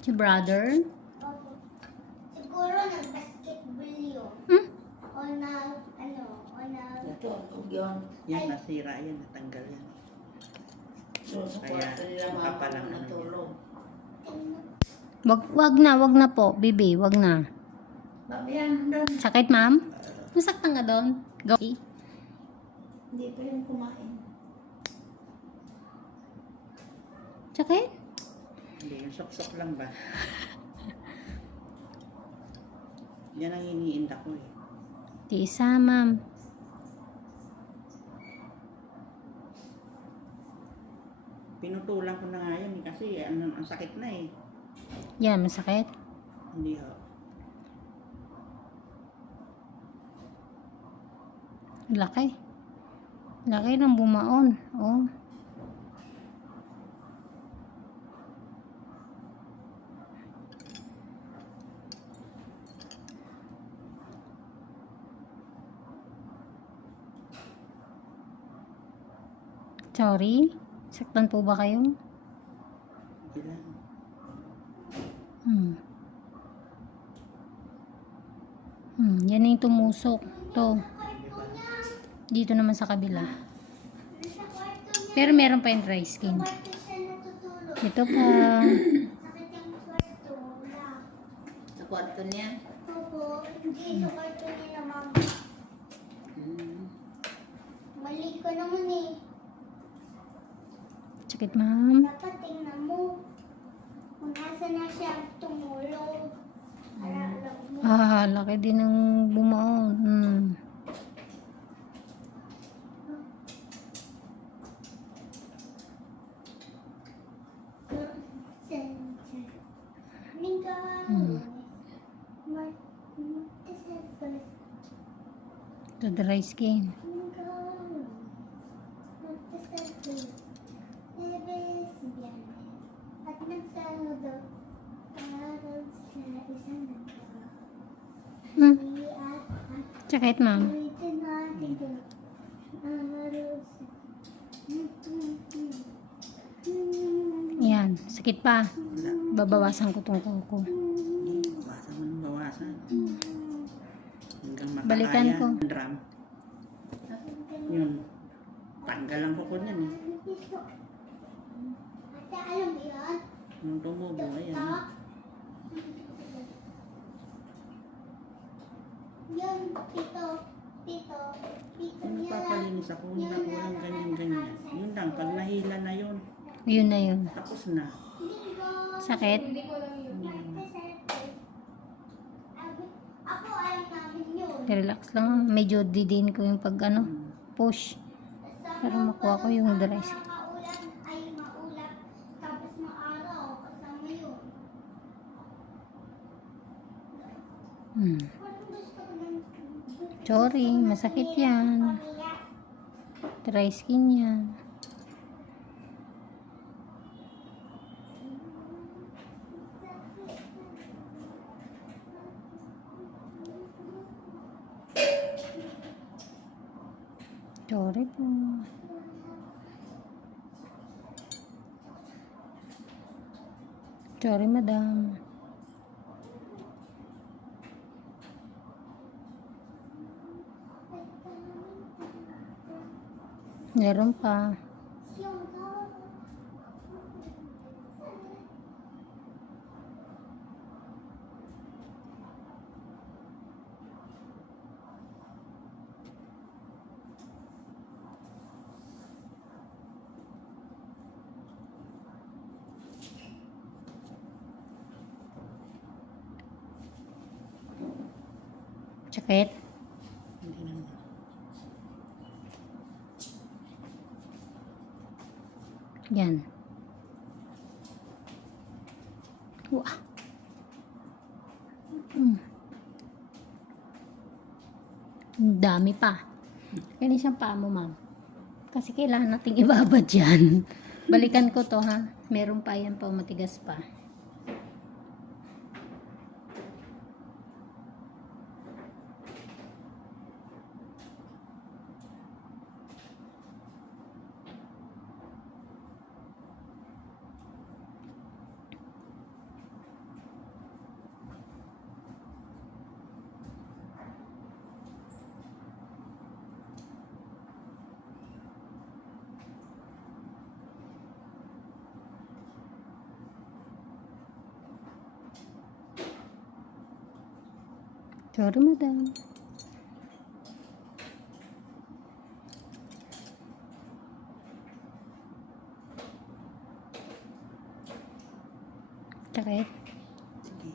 Si brother? Opo. Siguro nag-basketball yun. Hmm? O na, ano, o na, Ito, huwag yun. Yan, nasira yan, natanggal yan. So, Kaya, makapalang ano natulog. tingnan. Wag, wag na, wag na po, bibi, wag na. Sakit, ma'am? Nasaktan ka doon? Go. Hindi pa yung kumain. Sakit? Hindi, yung sok-sok lang ba? Yan ang iniinda ko eh. Di isa, ma'am. Pinutulan ko na nga yan eh, kasi ano, ang sakit na eh. Yan, masakit. Hindi ho. Laki. Laki ng bumaon. Oh. Sorry. Saktan po ba kayo? Hmm. Hmm, yan na yung tumusok. To. Dito naman sa kabila. Niya. Pero meron pa yung dry skin. Ito pa. Sa kwarto niya. Opo, hindi sa kwarto nila, mama. Hmm. Mali ko naman eh. Sakit, ma'am. Dapat tingnan mo. Kung nasa na siya tumulog. Ah, laki din ng bumaon. Hmm. Hmm. Ito dry skin. At nagsalo araw sa isang nagka. Hmm. At at Sakit, ma'am. ulitin natin ito. Araw sa... Yan. Sakit pa. Wala. Babawasan ko tong kuko. Bawasan mo ng bawasan. Hanggang makakaya. Balikan ko. Drum. Yun. Tanggal ang kuko niyan eh. Ate, alam mo yun? Nung tumubo, ayan. Yun, pito. Pito. Pito niya lang. nagpapalinis ako, hindi ako walang ganyan-ganyan. Yun lang, pag nahila na yun, Yun na yun. tapos na. Sakit? Relax lang. Medyo didin ko yung pag ano, push. Ano, makuha ko yung yun. Hmm. Sorry, masakit yan. Dry skin yan. Sorry po. Sorry, madam. Meron pa. Yung gawa. Sakit. Hindi naman. Yan. Wah. Mm. Ang dami pa. Yan isang paa mo, ma'am. Kasi kailangan nating ibabad yan. Balikan ko to, ha. Meron pa yan pa, matigas pa. Sorry, madam. Sakit? Sige.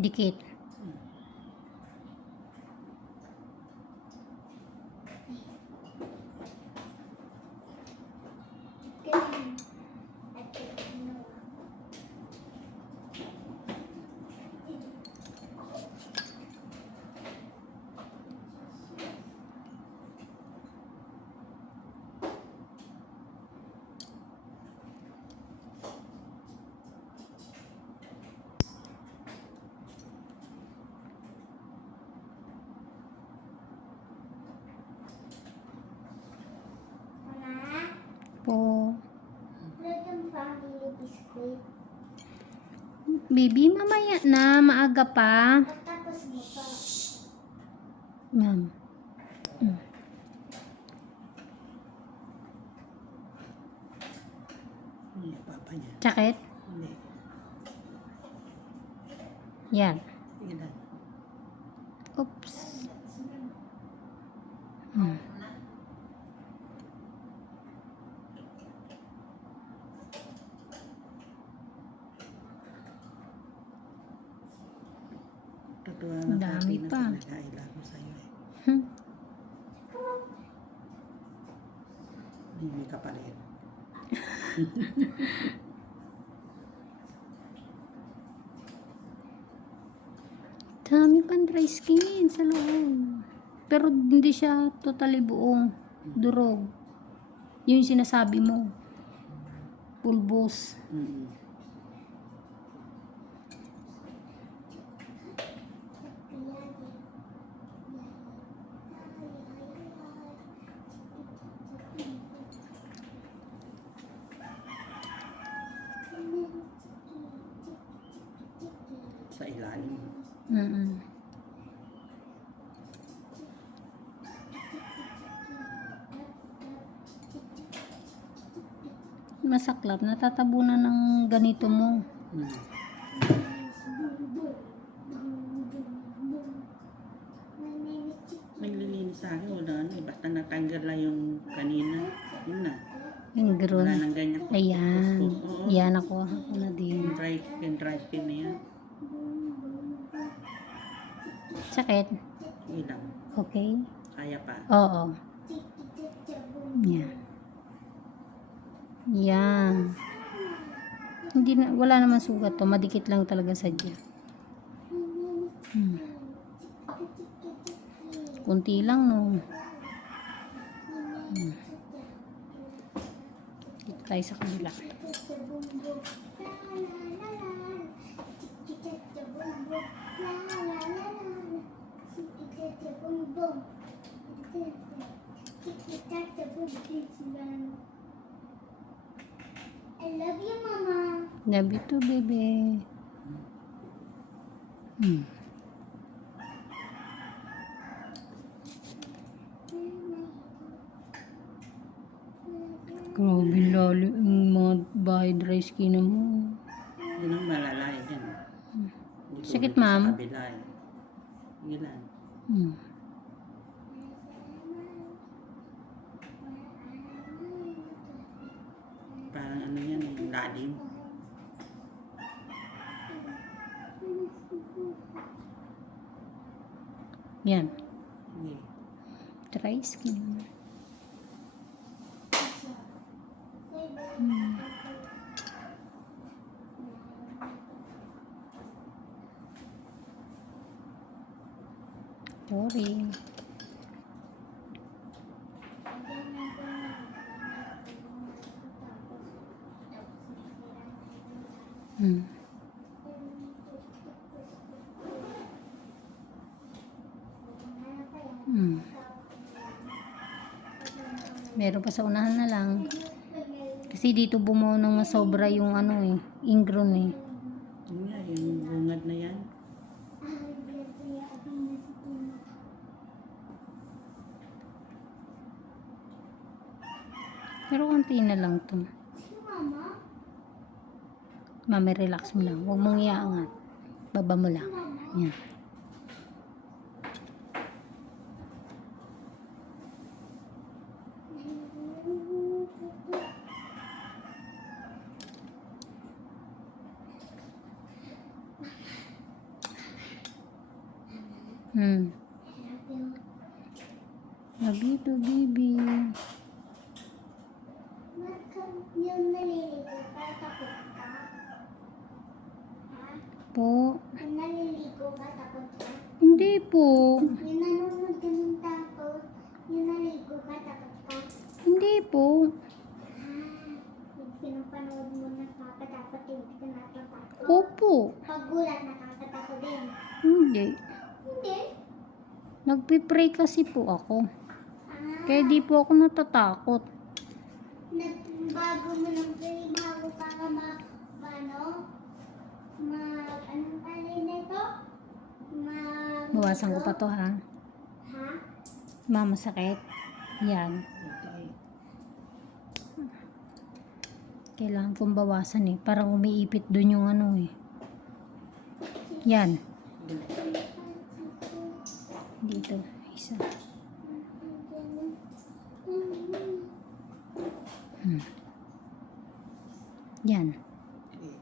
Dikit. Ganun. At ano. Mama, Po. look ang family biscuit. Baby, mamaya na. Maaga pa. Tapos mo pa. Ma'am. Niya. Sakit? Hindi. Yan. Sige lang. Oops. Hmm. Totoo na Dami na pa. pinag-aila ko sa'yo eh. Hmm. Hindi ka pa rin. Dami pang dry skin sa loob. Pero hindi siya totally buong durog. Yun yung sinasabi mo. Pulbos. Mm. Sa Masaklap. Natatabunan ng ganito mo. Naglilinis sa akin, wala na eh. Basta natanggal lang yung kanina. Yun na. Yung Wala grown. nang ganyan. Ayan. Oo. Yan ako. Ako na din. Yung dry, yung dry skin na yan. Sakit. Ilang. Okay? Kaya pa. Oo. Yan. Yan. Hindi na, wala naman sugat to. Madikit lang talaga sadya. Hmm. Kunti lang, no? Hmm. Dito tayo sa kabila. I love you, Mama. Love you too, baby. Hmm. Grabe lalo yung mga bahay dry skin mo. Yun ang malalay Sakit, ma'am? Sa kabila eh. Lang. Hmm. Parang ano yan. Lalim. Yan. Hindi. Dry skin. Hmm. Sorry. Hmm. Hmm. Meron pa sa unahan na lang. Kasi dito bumuo ng sobra yung ano eh, ingrown eh. Nga, yung bungad na yan. Pero konti na lang to. Mami, relax mo lang. Huwag mong iangat. Baba mo lang. Yan. Hmm. Love you too, baby. Yung naliligo ka? Po. Naliligo ka? Takot ka? Hindi po. Yung nanonood ka ng takot? Yung naligo ka? Takot ka? Hindi po. Ah, pinapanood mo nakakatakot hindi ka natatakot. Opo. Paggulat nakakatakot din. Hindi. Hindi. Nagpipray kasi po ako. Ah, Kaya di po ako natatakot. nagbago mo ng play bago pa ka ma, ano, mag, anong palay na ito? Mag, Bawasan ko pa to ha. Ha? Mama, sakit. Yan. Kailangan kong bawasan eh. Parang umiipit dun yung ano eh. Yan. Dito. Isa. Hmm. Yan. Okay.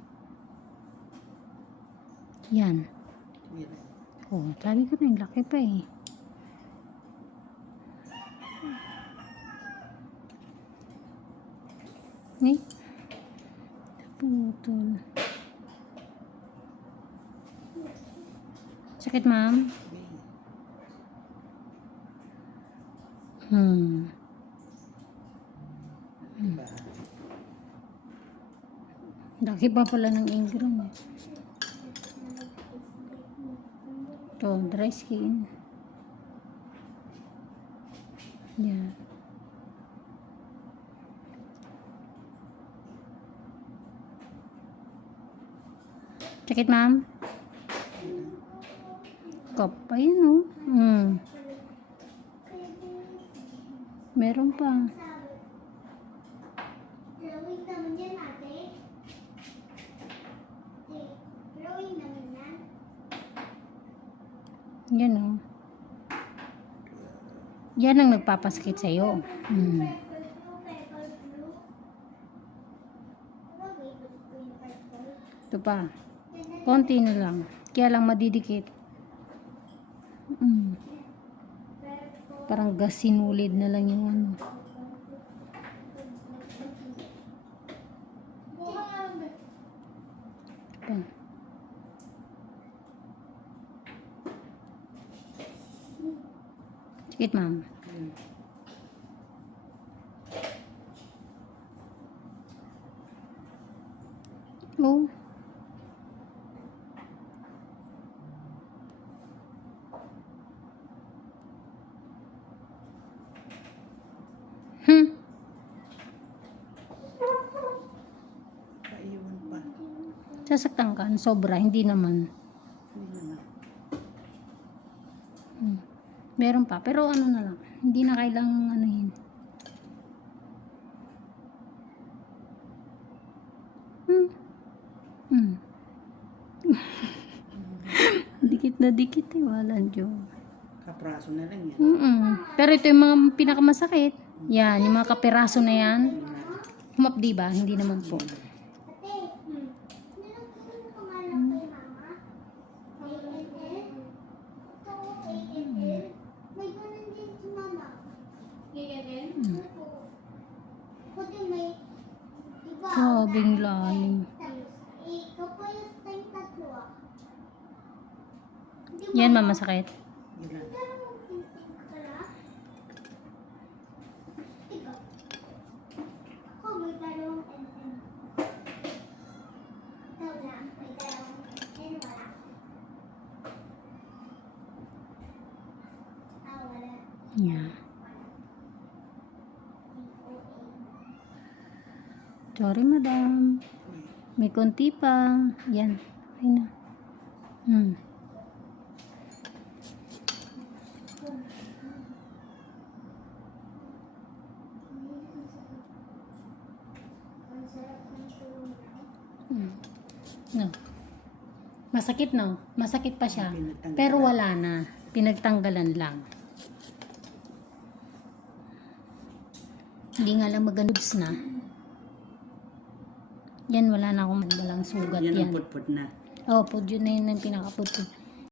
Yan. Oh, sabi ko na yung laki pa eh. Ni? Putol. Sakit, ma'am? Hmm. Diba? Laki pa pala ng ingram eh. Ito, dry skin. Yan. Check it, ma'am. Cup pa yun, oh. Hmm. Meron pa. Drawing naman yan, ate. Eh, drawing naman yan. Yan, oh. Yan ang nagpapasakit sa'yo. Hmm. Ito pa. Konti na lang. Kaya lang madidikit. Mm. purple. Parang gas sinulid na lang yung ano. Sikit, ma'am. Yan. Oh. Hmm. Paiwan pa. Sasaktan ka. Sobra. Hindi naman. Hindi naman. Hmm. Meron pa. Pero ano na lang. Hindi na kailangang ano yun. Hmm. Hmm. dikit na dikit eh. Walang Diyos. Kapraso na lang yan. Mm Pero ito yung mga pinakamasakit. Yan, yung mga kapiraso na yan. Humap di ba? Hindi naman po. Ate, hmm. Nilagyan mo pangalan kay mama? A-N-L? Ito, A-N-L. May ganun din si mama. A-N-L? Opo. Kundi may, diba? Grabing lalim. Ikaw pa yung time tatlo ah. Di ba? Yan, mama, sakit. Yan lang. Pero magtitig ka na? Ikaw. Ako may dalawang N-N. Ikaw lang, may dalawang N-N, wala. Ah, wala. Yan. D-O-A. Sorry, madam. May konti pa. Yan. Ay na. Hmm. Hmm. No. Masakit no? Masakit pa siya. Pero wala na. Pinagtanggalan lang. Hindi nga lang maganuds na. Yan, wala na akong walang sugat Yan yan. ang putput na. Oh, yun na yun ang pinakaputol.